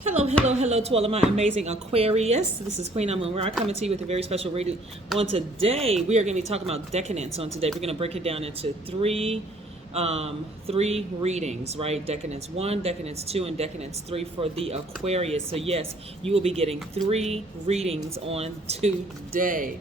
Hello to all of my amazing Aquarius. This is Queen Amun Ra coming to you with a very special reading. On today, we are going to be talking about decadence. On today, we're going to break it down into three readings, right? Decadence 1, Decadence 2, and Decadence 3 for the Aquarius. So yes, you will be getting 3 readings on today.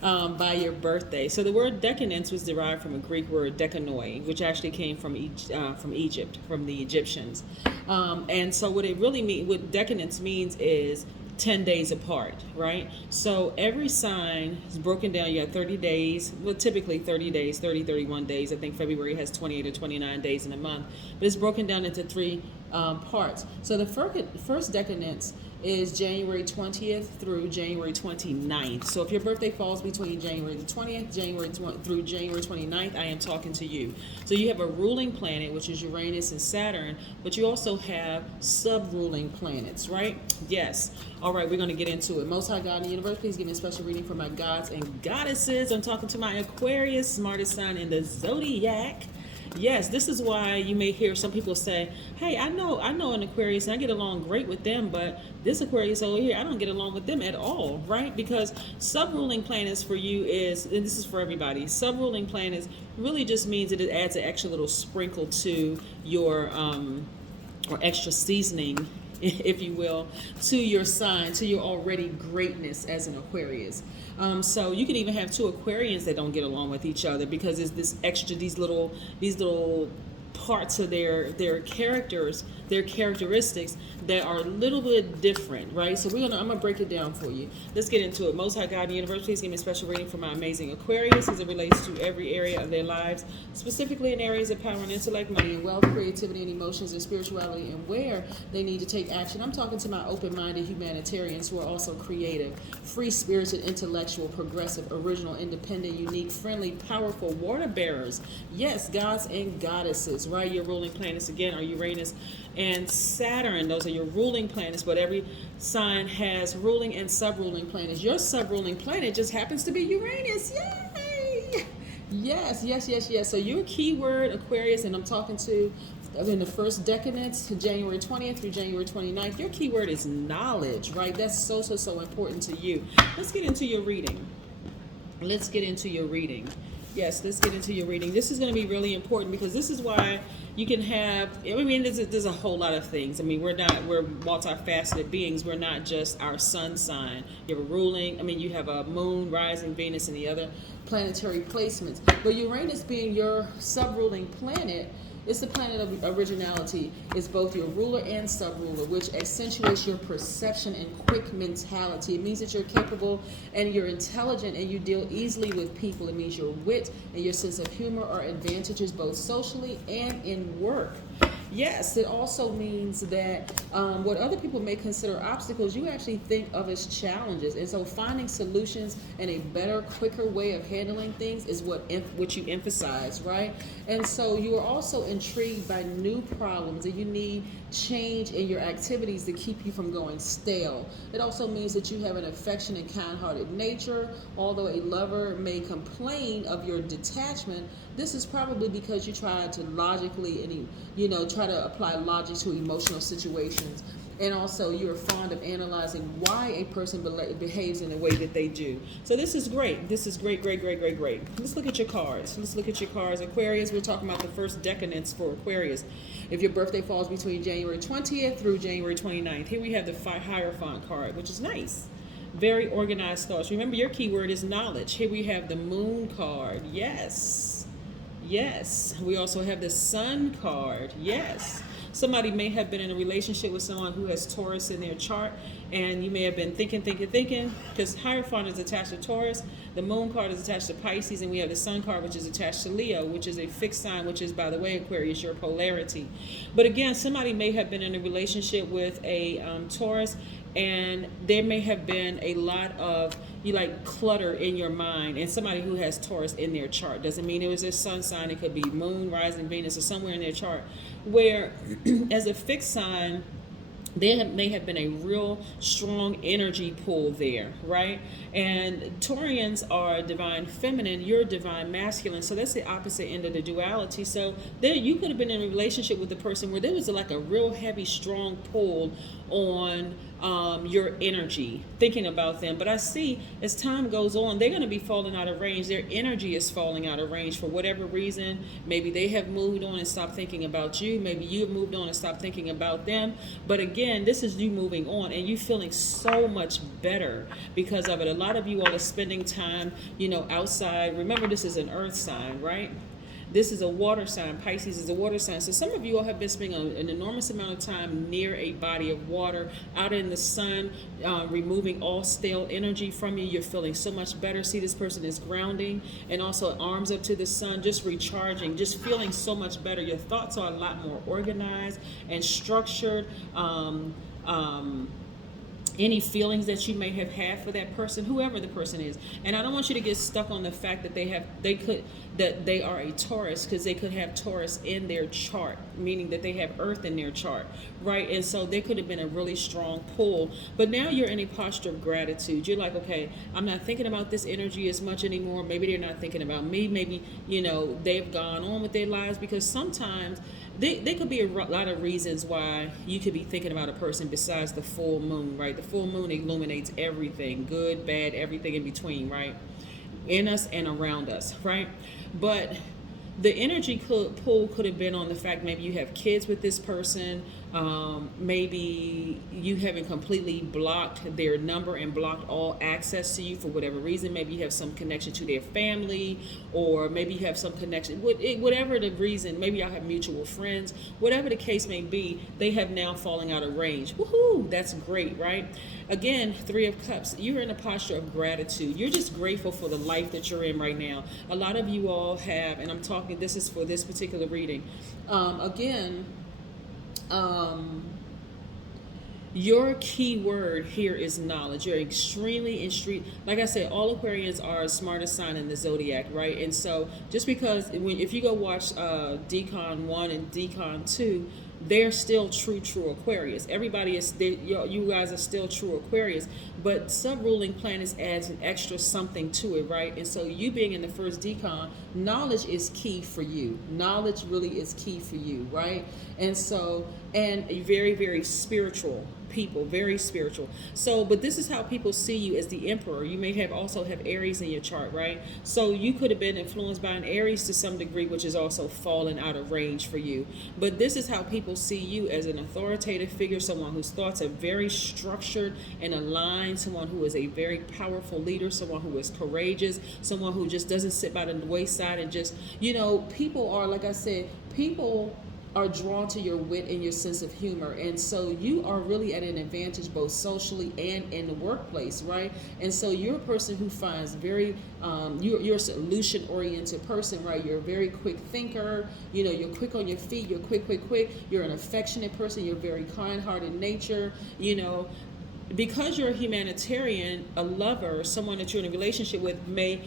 By your birthday. So the word decadence was derived from a Greek word dekanoi, which actually came from Egypt, from the Egyptians. And so what what decadence means is 10 days apart, right? So every sign is broken down. You have 30 days, well, typically 30 days, 31 days. I think February has 28 or 29 days in a month, but it's broken down into 3 parts. So the first decadence is January 20th through January 29th. So if your birthday falls between January the 20th through January 29th, I am talking to you. So you have a ruling planet, which is Uranus and Saturn, but you also have sub-ruling planets, right? Yes. All right, we're going to get into it. Most High God in the universe, please give me a special reading for my gods and goddesses. I'm talking to my Aquarius, smartest sign in the Zodiac. Yes, this is why you may hear some people say, hey, I know an Aquarius and I get along great with them, but this Aquarius over here, I don't get along with them at all, right? Because sub-ruling planets for you is, and this is for everybody, sub-ruling planets really just means that it adds an extra little sprinkle to your, or extra seasoning, if you will, to your sign, to your already greatness as an Aquarius. So you can even have 2 Aquarians that don't get along with each other because it's this extra, these little parts of their characters, their characteristics that are a little bit different, right? So I'm gonna break it down for you. Let's get into it. Most High God in the universe, please give me a special reading for my amazing Aquarius as it relates to every area of their lives, specifically in areas of power and intellect, money and wealth, creativity and emotions and spirituality, and where they need to take action. I'm talking to my open-minded humanitarians who are also creative, free-spirited, intellectual, progressive, original, independent, unique, friendly, powerful water bearers. Yes, gods and goddesses, right? Your ruling planets again are Uranus and Saturn. Those are your ruling planets, but every sign has ruling and sub-ruling planets. Your sub-ruling planet just happens to be Uranus. Yay! Yes. So your keyword Aquarius, and I'm talking to in the first decadence, January 20th through January 29th, your keyword is knowledge, right? That's so important to you. Let's get into your reading. Yes, let's get into your reading. This is going to be really important because this is why you can have, there's a whole lot of things. We're multifaceted beings. We're not just our sun sign. You have a ruling, you have a moon, rising, Venus, and the other planetary placements. But Uranus being your sub-ruling planet, it's the planet of originality. It's both your ruler and sub-ruler, which accentuates your perception and quick mentality. It means that you're capable and you're intelligent and you deal easily with people. It means your wit and your sense of humor are advantages both socially and in work. Yes, it also means that what other people may consider obstacles, you actually think of as challenges. And so finding solutions and a better, quicker way of handling things is what you emphasize, right? And so you are also intrigued by new problems and you need change in your activities to keep you from going stale. It also means that you have an affectionate, kind-hearted nature. Although a lover may complain of your detachment, this is probably because you try to logically and try to apply logic to emotional situations. And also you're fond of analyzing why a person behaves in the way that they do. So this is great. This is great. Let's look at your cards. Aquarius, we're talking about the first decadence for Aquarius. If your birthday falls between January 20th through January 29th, here we have the Hierophant card, which is nice. Very organized thoughts. Remember, your keyword is knowledge. Here we have the Moon card. Yes. We also have the Sun card. Yes. Somebody may have been in a relationship with someone who has Taurus in their chart, and you may have been thinking, because Hierophant is attached to Taurus, the Moon card is attached to Pisces, and we have the Sun card, which is attached to Leo, which is a fixed sign, which is, by the way, Aquarius, your polarity. But again, somebody may have been in a relationship with a Taurus, and there may have been a lot of clutter in your mind, and somebody who has Taurus in their chart doesn't mean it was their sun sign. It could be Moon, rising, Venus, or somewhere in their chart where as a fixed sign there may have been a real strong energy pull there, right? And Taurians are divine feminine, you're divine masculine, so that's the opposite end of the duality. So there you could have been in a relationship with a person where there was like a real heavy, strong pull on your energy, thinking about them. But I see as time goes on, they're going to be falling out of range. Their energy is falling out of range for whatever reason. Maybe they have moved on and stopped thinking about you. Maybe you have moved on and stopped thinking about them. But again, this is you moving on and you feeling so much better because of it. A lot of you all are spending time, outside. Remember, this is an earth sign, right? This is a water sign. Pisces is a water sign. So some of you all have been spending an enormous amount of time near a body of water, out in the sun, removing all stale energy from you. You're feeling so much better. See, this person is grounding and also arms up to the sun, just recharging, just feeling so much better. Your thoughts are a lot more organized and structured. Any feelings that you may have had for that person, whoever the person is. And I don't want you to get stuck on the fact that they are a Taurus, because they could have Taurus in their chart, meaning that they have Earth in their chart, right? And so there could have been a really strong pull, but now you're in a posture of gratitude. You're like, okay, I'm not thinking about this energy as much anymore. Maybe they're not thinking about me. Maybe, they've gone on with their lives, because sometimes there could be a lot of reasons why you could be thinking about a person besides the full moon, right? The full moon illuminates everything, good, bad, everything in between, right? In us and around us, right? But the energy pull could have been on the fact maybe you have kids with this person. Maybe you haven't completely blocked their number and blocked all access to you for whatever reason. Maybe you have some connection to their family, or maybe you have some connection, whatever the reason. Maybe y'all have mutual friends. Whatever the case may be, they have now fallen out of range. Woohoo! That's great, right? Again, 3 of Cups, you're in a posture of gratitude. You're just grateful for the life that you're in right now. A lot of you all have, and I'm talking, this is for this particular reading. Your key word here is knowledge. You're extremely like I said, all Aquarians are the smartest sign in the Zodiac, right? And so just because if you go watch Decan 1 and Decan 2, they're still true Aquarius. Everybody is, you guys are still true Aquarius, but sub-ruling planets adds an extra something to it, right? And so you being in the first decan, knowledge is key for you. Knowledge really is key for you, right? And so, and very, very spiritual people, very spiritual. So, but this is how people see you, as the Emperor. You may also have Aries in your chart, right? So you could have been influenced by an Aries to some degree, which is also fallen out of range for you. But this is how people see you, as an authoritative figure, someone whose thoughts are very structured and aligned, someone who is a very powerful leader, someone who is courageous, someone who just doesn't sit by the wayside and just, people are, like I said, people are drawn to your wit and your sense of humor, and so you are really at an advantage both socially and in the workplace, right? And so you're a person who finds very you're a solution oriented person, right? You're a very quick thinker, you're quick on your feet, you're quick, you're an affectionate person, you're very kind-hearted nature, because you're a humanitarian. A lover, someone that you're in a relationship with, may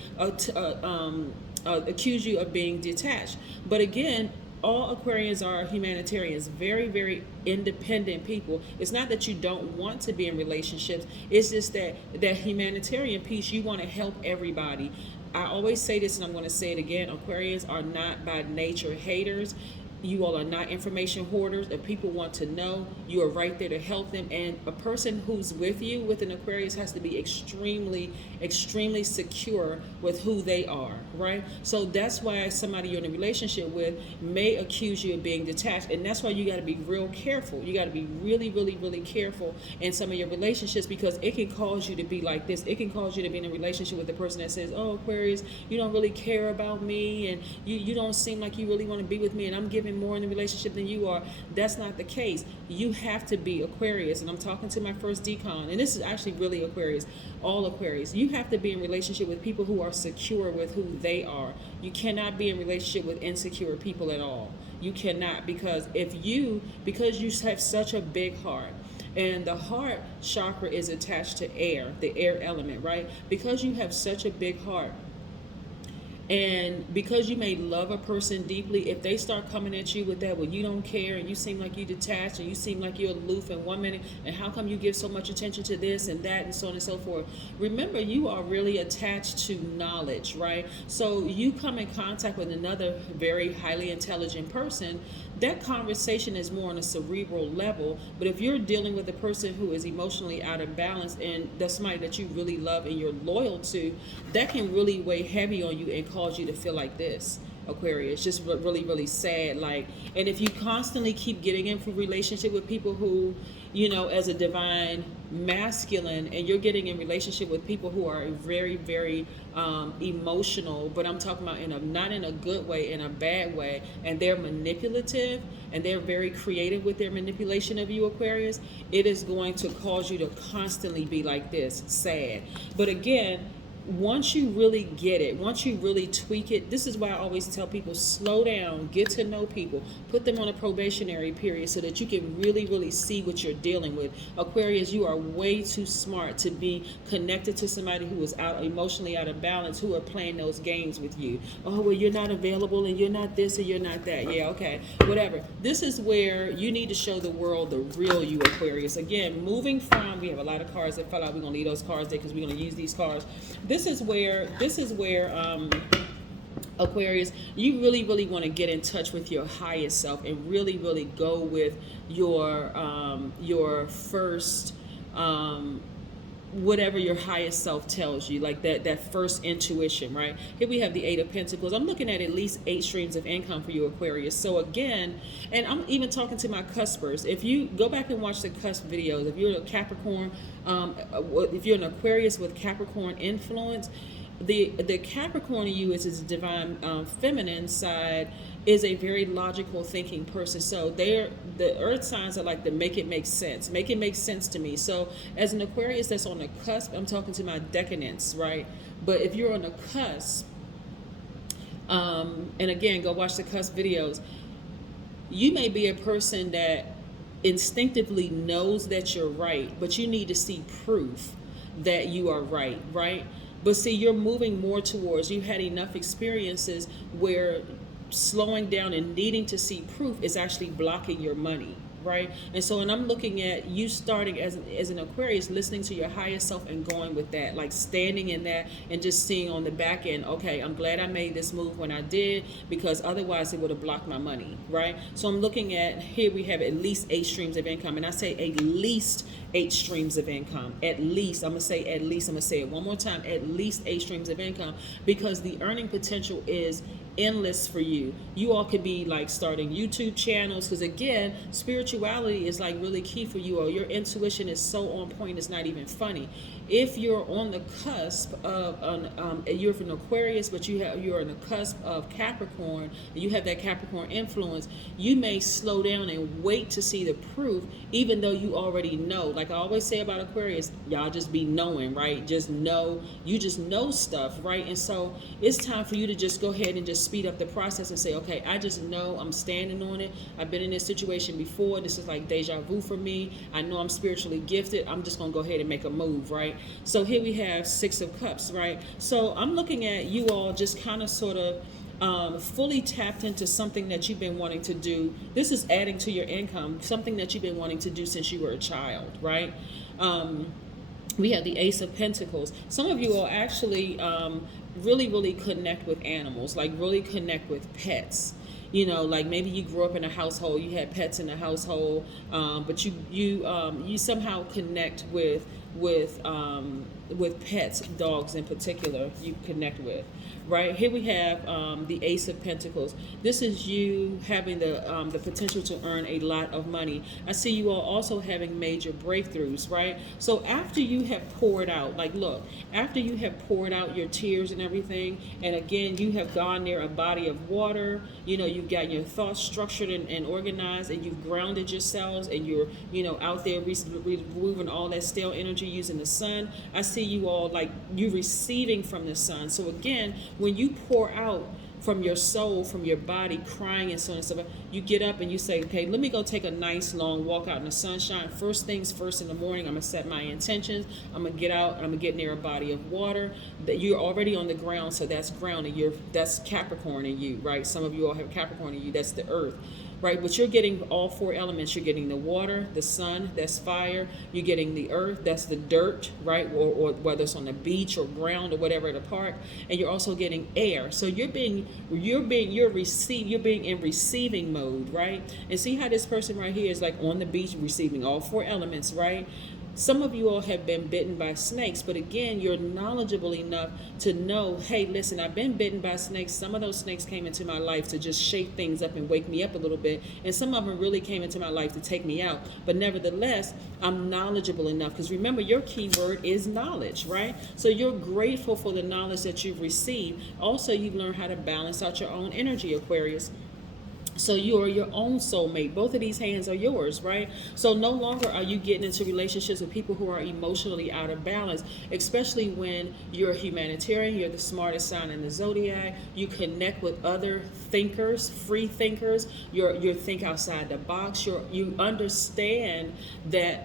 accuse you of being detached. But again, all Aquarians are humanitarians, very, very independent people. It's not that you don't want to be in relationships. It's just that humanitarian piece, you want to help everybody. I always say this, and I'm going to say it again. Aquarians are not by nature haters. You all are not information hoarders. If people want to know, you are right there to help them. And a person who's with you, with an Aquarius, has to be extremely, extremely secure with who they are, right? So that's why somebody you're in a relationship with may accuse you of being detached. And that's why you got to be real careful. You got to be really, really, really careful in some of your relationships, because it can cause you to be like this. It can cause you to be in a relationship with a person that says, oh, Aquarius, you don't really care about me, and you don't seem like you really want to be with me, and I'm giving more in the relationship than you are. That's not the case. You have to be Aquarius, and I'm talking to my first decan, and this is actually really Aquarius, all Aquarius. You have to be in relationship with people who are secure with who they are. You cannot be in relationship with insecure people at all. You cannot, because you have such a big heart, and the heart chakra is attached to air, the air element, right? Because you have such a big heart, and because you may love a person deeply, if they start coming at you with that, well, you don't care, and you seem like you detached, and you seem like you're aloof in 1 minute, and how come you give so much attention to this and that, and so on and so forth. Remember, you are really attached to knowledge, right? So you come in contact with another very highly intelligent person, that conversation is more on a cerebral level. But if you're dealing with a person who is emotionally out of balance, and that's somebody that you really love and you're loyal to, that can really weigh heavy on you and cause you to feel like this, Aquarius, just really, really sad. Like, and if you constantly keep getting into relationship with people who, you know, as a divine masculine, and you're getting in relationship with people who are very, very emotional, but I'm talking about not in a good way, in a bad way, and they're manipulative and they're very creative with their manipulation of you, Aquarius, it is going to cause you to constantly be like this, sad. But again, once you really get it, once you really tweak it, this is why I always tell people, slow down, get to know people, put them on a probationary period so that you can really, really see what you're dealing with. Aquarius, you are way too smart to be connected to somebody who is emotionally out of balance, who are playing those games with you. Oh, well, you're not available and you're not this and you're not that. Yeah, okay, whatever. This is where you need to show the world the real you, Aquarius. Again, moving from, we have a lot of cards that fell out. We're going to leave those cards there because we're going to use these cards. This is where Aquarius, you really, really want to get in touch with your highest self and really, really go with your first, whatever your highest self tells you, like that first intuition, right? Here we have the Eight of Pentacles. I'm looking at least 8 streams of income for you, Aquarius. So again, and I'm even talking to my cuspers. If you go back and watch the cusp videos, if you're a Capricorn, if you're an Aquarius with Capricorn influence, the Capricorn in you is its divine feminine side, is a very logical thinking person. So the earth signs are like the make it make sense to me. So as an Aquarius that's on the cusp, I'm talking to my decadence, right? But if you're on the cusp, and again, go watch the cusp videos, you may be a person that instinctively knows that you're right, but you need to see proof that you are right? But see, you're moving more towards, you had enough experiences where slowing down and needing to see proof is actually blocking your money, right? And so, and I'm looking at you starting as an Aquarius, listening to your highest self and going with that, like standing in that and just seeing on the back end, okay, I'm glad I made this move when I did, because otherwise it would have blocked my money, right? So I'm looking at, here we have at least 8 streams of income, and I say at least 8 streams of income. At least, I'm going to say at least, I'm going to say it one more time, at least 8 streams of income, because the earning potential is endless for you. You all could be like starting YouTube channels, because again, spirituality is like really key for you, or your intuition is so on point, it's not even funny. If you're on the cusp of you're from Aquarius, but you're on the cusp of Capricorn, and you have that Capricorn influence, you may slow down and wait to see the proof, even though you already know. Like I always say about Aquarius, y'all just be knowing, right? Just know, you just know stuff, right? And so it's time for you to just go ahead and just speed up the process and say, okay, I just know, I'm standing on it. I've been in this situation before. This is like deja vu for me. I know I'm spiritually gifted. I'm just going to go ahead and make a move, right? So here we have 6 of Cups, right? So I'm looking at you all just kind of sort of fully tapped into something that you've been wanting to do. This is adding to your income, something that you've been wanting to do since you were a child, right? We have the Ace of Pentacles. Some of you will actually really, really connect with animals, like really connect with pets. You know, like maybe you grew up in a household, you had pets in the household, but you somehow connect with pets, dogs in particular, you connect with. Right here we have the Ace of Pentacles. This is you having the potential to earn a lot of money. I see you all also having major breakthroughs, right? So after you have poured out, like look, after you have poured out your tears and everything, and again you have gone near a body of water, you know, you've got your thoughts structured and organized, and you've grounded yourselves, and you're, you know, out there removing all that stale energy using the sun. I see you all like you receiving from the sun. So again, when you pour out from your soul, from your body, crying and so on and so forth, you get up and you say, okay, let me go take a nice long walk out in the sunshine. First things first in the morning, I'm going to set my intentions. I'm going to get out, I'm going to get near a body of water. That you're already on the ground, so that's grounding. That's Capricorn in you, right? Some of you all have Capricorn in you, that's the earth. right? But you're getting all four elements. You're getting the water, the sun, that's fire. You're getting the earth, that's the dirt, right? Or whether it's on the beach or ground or whatever at a park. And you're also getting air. So you're being in receiving mode, right? And see how this person right here is like on the beach receiving all four elements, right? Some of you all have been bitten by snakes, but again, you're knowledgeable enough to know, hey, listen, I've been bitten by snakes. Some of those snakes came into my life to just shake things up and wake me up a little bit. And some of them really came into my life to take me out. But nevertheless, I'm knowledgeable enough, because remember, your key word is knowledge, right? So you're grateful for the knowledge that you've received. Also, you've learned how to balance out your own energy, Aquarius. So you are your own soulmate. Both of these hands are yours, right? So no longer are you getting into relationships with people who are emotionally out of balance, especially when you're a humanitarian, you're the smartest sign in the Zodiac, you connect with other thinkers, free thinkers, you think outside the box, you understand and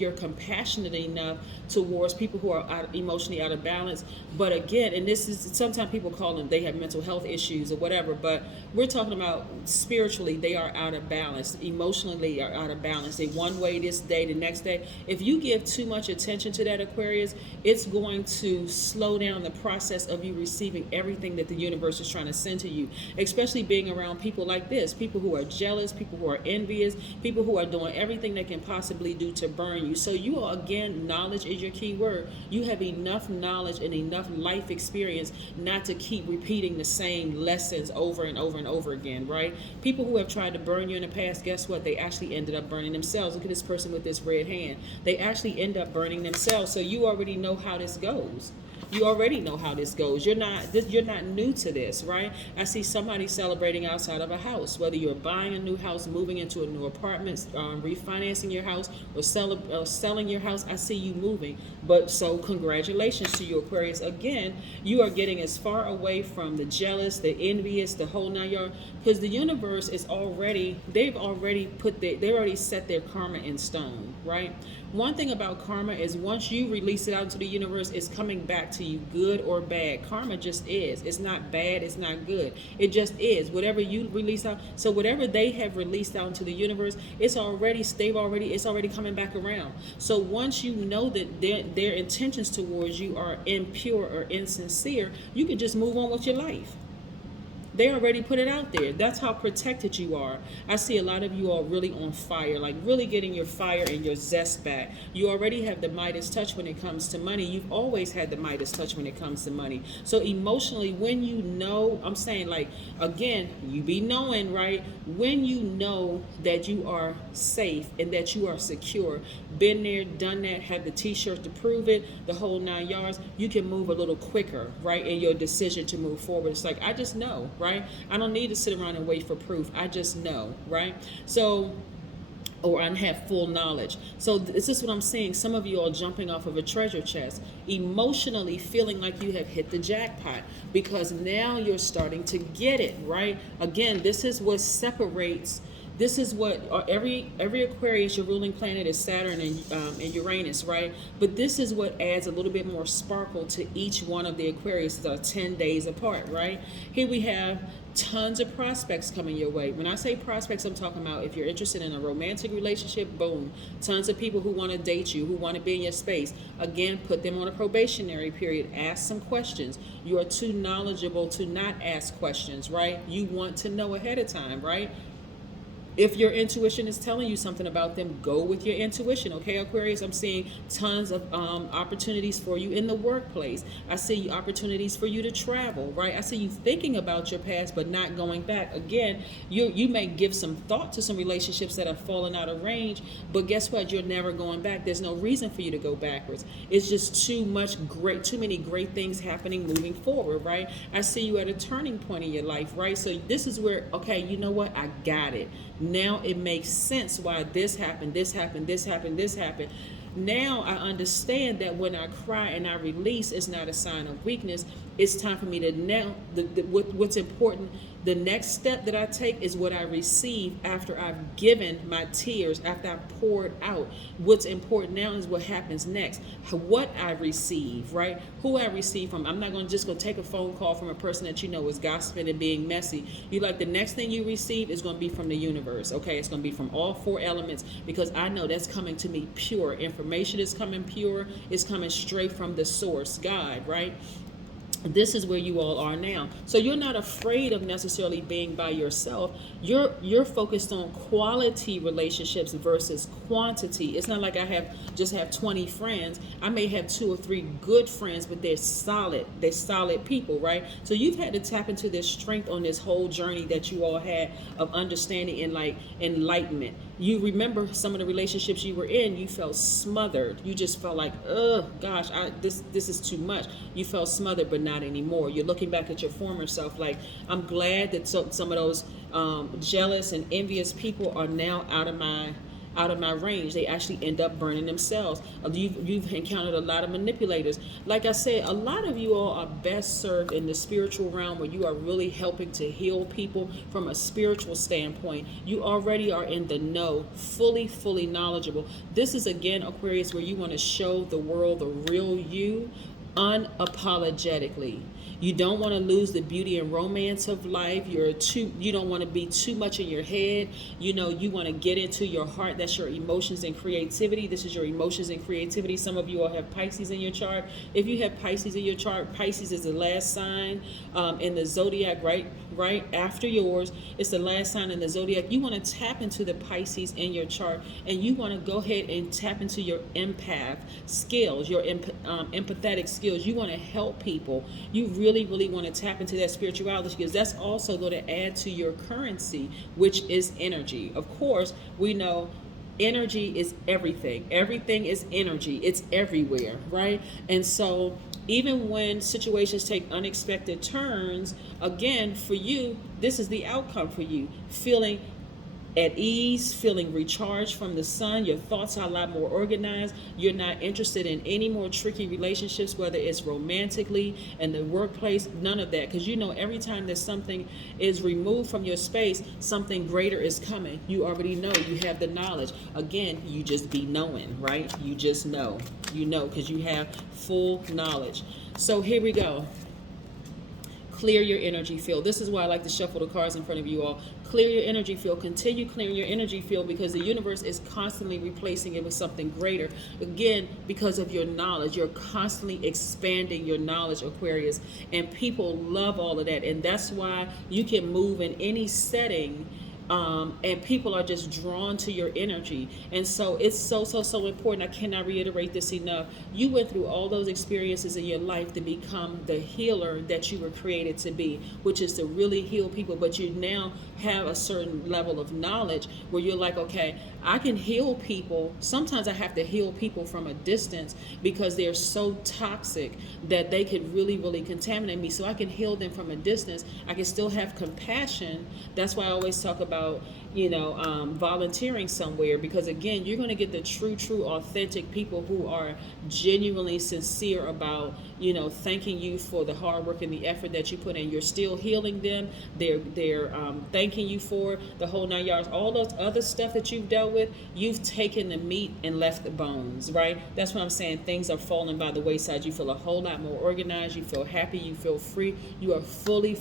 you're compassionate enough towards people who are emotionally out of balance. But again, and this is, sometimes people call them, they have mental health issues or whatever, but we're talking about spiritually, they are out of balance. Emotionally, they are out of balance. They one way this day, the next day. If you give too much attention to that, Aquarius, it's going to slow down the process of you receiving everything that the universe is trying to send to you, especially being around people like this, people who are jealous, people who are envious, people who are doing everything they can possibly do to burn you. So you are, again, knowledge is your key word. You have enough knowledge and enough life experience not to keep repeating the same lessons over and over and over again, right? People who have tried to burn you in the past, guess what? They actually ended up burning themselves. Look at this person with this red hand. They actually end up burning themselves. So you already know how this goes. You already know how this goes. You're not new to this, right? I see somebody celebrating outside of a house, whether you're buying a new house, moving into a new apartment, refinancing your house, or selling your house. I see you moving. But so congratulations to you, Aquarius. Again, you are getting as far away from the jealous, the envious, the whole 9 yards, because the universe is already, they've already set their karma in stone, right? One thing about karma is once you release it out into the universe, it's coming back to you, good or bad. Karma just is. It's not bad. It's not good. It just is. Whatever you release out. So whatever they have released out into the universe, it's already coming back around. So once you know that their intentions towards you are impure or insincere, you can just move on with your life. They already put it out there. That's how protected you are. I see a lot of you all really on fire, like really getting your fire and your zest back. You already have the Midas touch when it comes to money. You've always had the Midas touch when it comes to money. So emotionally, when you know, I'm saying like, again, you be knowing, right? When you know that you are safe and that you are secure, been there, done that, have the t-shirt to prove it, the whole 9 yards, you can move a little quicker, right? In your decision to move forward. It's like, I just know, right? I don't need to sit around and wait for proof. I just know, right? So, or I have full knowledge. So this is what I'm saying. Some of you are jumping off of a treasure chest, emotionally feeling like you have hit the jackpot because now you're starting to get it, right? Again, this is what separates. This is what every Aquarius, your ruling planet is Saturn and Uranus, right? But this is what adds a little bit more sparkle to each one of the Aquarius that are 10 days apart, right? Here we have tons of prospects coming your way. When I say prospects, I'm talking about if you're interested in a romantic relationship, boom. Tons of people who want to date you, who want to be in your space. Again, put them on a probationary period. Ask some questions. You are too knowledgeable to not ask questions, right? You want to know ahead of time, right? If your intuition is telling you something about them, go with your intuition, okay, Aquarius? I'm seeing tons of opportunities for you in the workplace. I see opportunities for you to travel, right? I see you thinking about your past but not going back. Again, you may give some thought to some relationships that have fallen out of range, but guess what? You're never going back. There's no reason for you to go backwards. It's just too many great things happening moving forward, right? I see you at a turning point in your life, right? So this is where, okay, you know what? I got it. Now it makes sense why this happened, this happened, this happened, this happened. Now I understand that when I cry and I release, it's not a sign of weakness. It's time for me to now, what's important, The next step that I take is what I receive after I've given my tears, after I've poured out. What's important now is what happens next, what I receive, right? Who I receive from. I'm not just going to take a phone call from a person that you know is gossiping and being messy. You like the next thing you receive is going to be from the universe, okay? It's going to be from all four elements, because I know that's coming to me pure. Information is coming pure. It's coming straight from the source, God, right? This is where you all are now. So you're not afraid of necessarily being by yourself. You're focused on quality relationships versus quantity. It's not like I just have 20 friends. I may have 2 or 3 good friends, but they're solid. They're solid people, right? So you've had to tap into this strength on this whole journey that you all had of understanding and like enlightenment. You remember some of the relationships you were in, you felt smothered. You just felt like, oh gosh, this is too much. You felt smothered, but not anymore. You're looking back at your former self like, I'm glad that some of those jealous and envious people are now out of my range. They actually end up burning themselves. You've encountered a lot of manipulators. Like I said, a lot of you all are best served in the spiritual realm, where you are really helping to heal people from a spiritual standpoint. You already are in the know, fully knowledgeable. This is, again, Aquarius, where you want to show the world the real you unapologetically. You don't want to lose the beauty and romance of life. You don't want to be too much in your head. You want to get into your heart. That's your emotions and creativity. This is your emotions and creativity. Some of you all have Pisces in your chart. If you have Pisces in your chart, Pisces is the last sign in the Zodiac, right after yours. It's the last sign in the Zodiac. You want to tap into the Pisces in your chart, and you want to go ahead and tap into your empath skills, your empathetic skills. You want to help people. You really want to tap into that spirituality, because that's also going to add to your currency, which is energy. Of course, we know energy is everything. Everything is energy. It's everywhere, right? And so even when situations take unexpected turns, again, for you, this is the outcome for you. Feeling at ease, feeling recharged from the sun. Your thoughts are a lot more organized. You're not interested in any more tricky relationships, whether it's romantically, in the workplace, none of that. Because every time that something is removed from your space, something greater is coming. You already know. You have the knowledge. Again, you just be knowing, right? You just know. You know, because you have full knowledge. So here we go. Clear your energy field. This is why I like to shuffle the cards in front of you all. Clear your energy field. Continue clearing your energy field, because the universe is constantly replacing it with something greater. Again, because of your knowledge. You're constantly expanding your knowledge, Aquarius. And people love all of that. And that's why you can move in any setting, and people are just drawn to your energy. And so it's so important. I cannot reiterate this enough. You went through all those experiences in your life to become the healer that you were created to be, which is to really heal people. But you now have a certain level of knowledge where you're like, okay, I can heal people. Sometimes I have to heal people from a distance because they're so toxic that they could really contaminate me. So I can heal them from a distance. I can still have compassion. That's why I always talk about, volunteering somewhere, because again, you're going to get the true, authentic people who are genuinely sincere about, thanking you for the hard work and the effort that you put in. You're still healing them. They're thanking you for the whole 9 yards. All those other stuff that you've dealt with, you've taken the meat and left the bones, right? That's what I'm saying. Things are falling by the wayside. You feel a whole lot more organized. You feel happy. You feel free. You are fully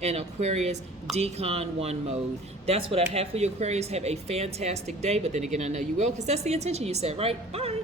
in Aquarius Decan 1 mode. That's what I have for you, Aquarius. Have a fantastic day. But then again, I know you will, because that's the intention you set, right? Bye.